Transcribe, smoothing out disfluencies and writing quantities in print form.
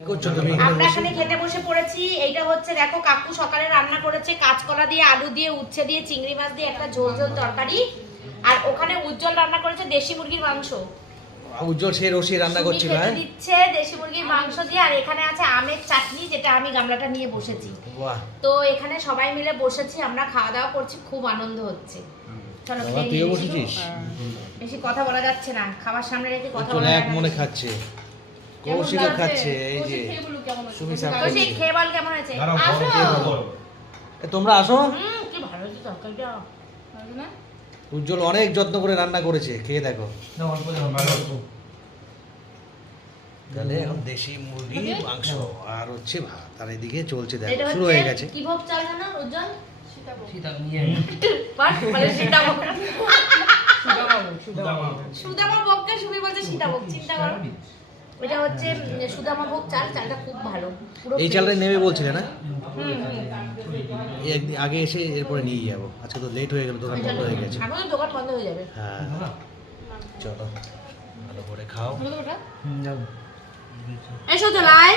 আমরা এখানে খেতে বসে পড়েছি। এইটা হচ্ছে দেখো কাকু সকালে রান্না করেছে কাঁচকলা দিয়ে, আলু দিয়ে, উচ্ছে দিয়ে, চিংড়ি মাছ দিয়ে একটা ঝোল ঝোল তরকারি। আর ওখানে উজ্জ্বল রান্না করেছে দেশি মুরগির মাংস। উজ্জ্বল সে রসি রান্না করছিল, হ্যাঁ দিচ্ছে দেশি মুরগির মাংস দিয়ে। আর এখানে আছে আমের চাটনি, যেটা আমি গামলাটা নিয়ে বসেছি। বাহ, তো এখানে সবাই মিলে বসেছি, আমরা খাওয়া দাওয়া করছি, খুব আনন্দ হচ্ছে। চলো বাবা তুইও বসেছিস? বেশি কথা বলা যাচ্ছে না, খাবার সামনে রেখে কথা উজ্জ্বল বলা এক মনে খাচ্ছে, কৌশিকও খাচ্ছে। এই যে সুমি সাহেব কৌশিক খেয়ে বল কেমন হয়েছে। তোমরা আসো। কি ভালো হয়েছে তরকারিটা। উজ্জ্বল অনেক যত্ন করে রান্না করেছে, খেয়ে দেখো। তাহলে এখন দেশি মুরগি মাংস আর হচ্ছে ভাত, আর এদিকে চলছে দেখো, শুরু হয়ে গেছে। কি ভোগ চাল জানো উজ্জ্বল? সুদামা ভোগকে সুমি বলছে সীতাভোগ, চিন্তা করো। এটা হচ্ছে সুদামা ভোগ চাল, চালটা খুব ভালো। এই চালটা নেবে বলছিলে না? একদিন আগে এসে এরপরে নিয়ে যাবো, আজকে তো লেট হয়ে গেল, দোকান বন্ধ হয়ে গেছে। এখন তো দোকান বন্ধ হয়ে যাবে। হ্যাঁ চলো ভালো করে খাও। এসো তো লাই।